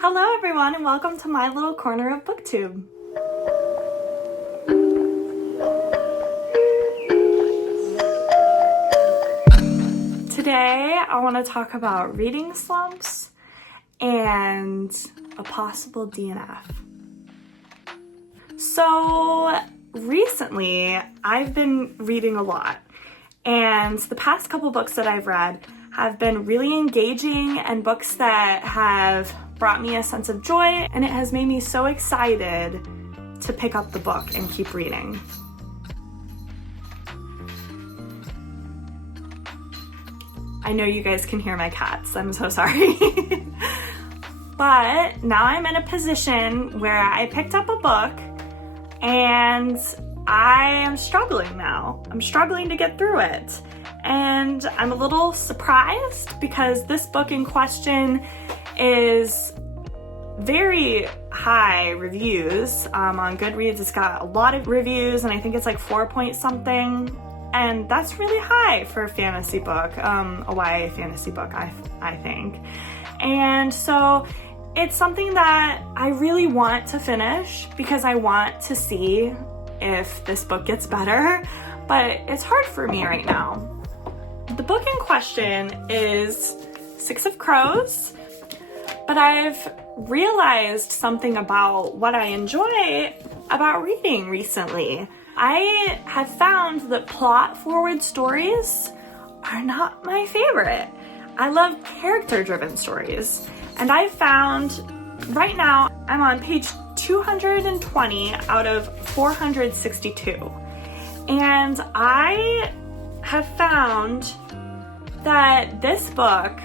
Hello everyone and welcome to my little corner of BookTube. Today I want to talk about reading slumps and a possible DNF. So recently I've been reading a lot, and the past couple books that I've read have been really engaging and books that have brought me a sense of joy, and it has made me so excited to pick up the book and keep reading. I know you guys can hear my cats, I'm so sorry. But now I'm in a position where I picked up a book and I am struggling now. I'm struggling to get through it. And I'm a little surprised because this book in question is very high reviews. On Goodreads, it's got a lot of reviews, and I think it's like 4 point something. And that's really high for a fantasy book, a YA fantasy book, I think. And so it's something that I really want to finish because I want to see if this book gets better, but it's hard for me right now. The book in question is Six of Crows, but I've realized something about what I enjoy about reading recently. I have found that plot-forward stories are not my favorite. I love character-driven stories, and I've found right now I'm on page 220 out of 462, and I have found that this book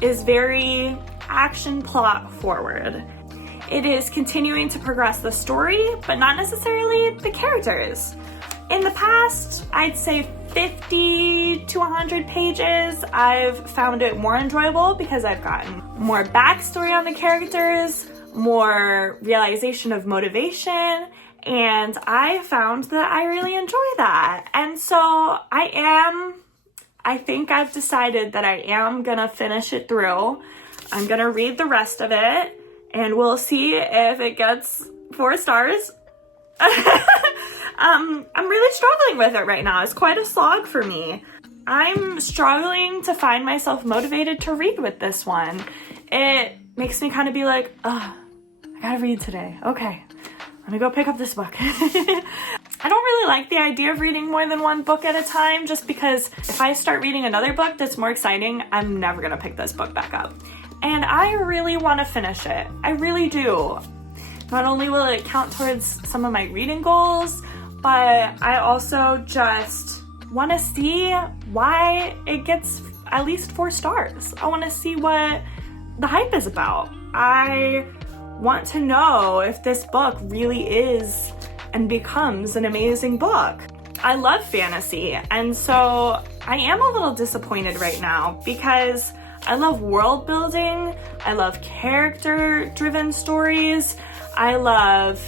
is very action plot forward. It is continuing to progress the story, but not necessarily the characters. In the past, I'd say 50 to 100 pages, I've found it more enjoyable because I've gotten more backstory on the characters, more realization of motivation, and I found that I really enjoy that. And so I think I've decided that I am gonna finish it through. I'm gonna read the rest of it, and we'll see if it gets 4 stars. I'm really struggling with it right now. It's quite a slog for me. I'm struggling to find myself motivated to read with this one. It makes me kind of be like, I gotta read today. Okay, let me go pick up this book. I don't really like the idea of reading more than one book at a time, just because if I start reading another book that's more exciting, I'm never gonna pick this book back up. And I really want to finish it. I really do. Not only will it count towards some of my reading goals, but I also just want to see why it gets at least 4 stars. I want to see what the hype is about. I want to know if this book really is and becomes an amazing book. I love fantasy, and so I am a little disappointed right now because I love world building, I love character-driven stories, I love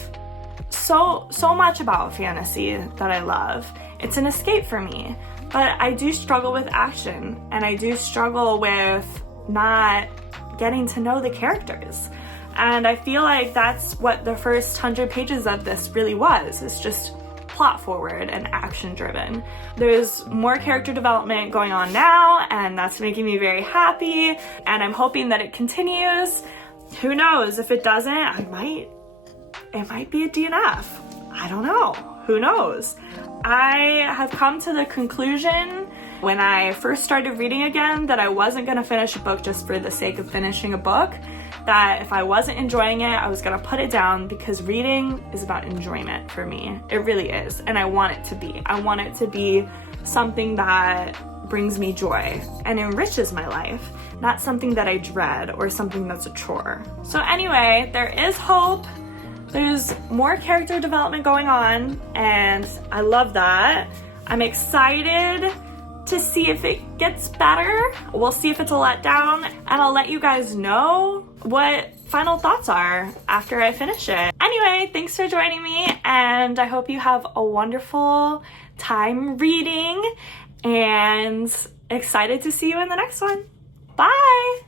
so much about fantasy that I love. It's an escape for me, but I do struggle with action, and I do struggle with not getting to know the characters. And I feel like that's what the first 100 pages of this really was. It's just plot forward and action driven. There's more character development going on now, and that's making me very happy, and I'm hoping that it continues. Who knows? If it doesn't, it might be a DNF. I don't know. Who knows? I have come to the conclusion when I first started reading again that I wasn't going to finish a book just for the sake of finishing a book, that if I wasn't enjoying it, I was gonna put it down, because reading is about enjoyment for me. It really is, and I want it to be. I want it to be something that brings me joy and enriches my life, not something that I dread or something that's a chore. So anyway, there is hope. There's more character development going on, and I love that. I'm excited to see if it gets better. We'll see if it's a letdown, and I'll let you guys know what final thoughts are after I finish it. Anyway, thanks for joining me, and I hope you have a wonderful time reading, and excited to see you in the next one. Bye!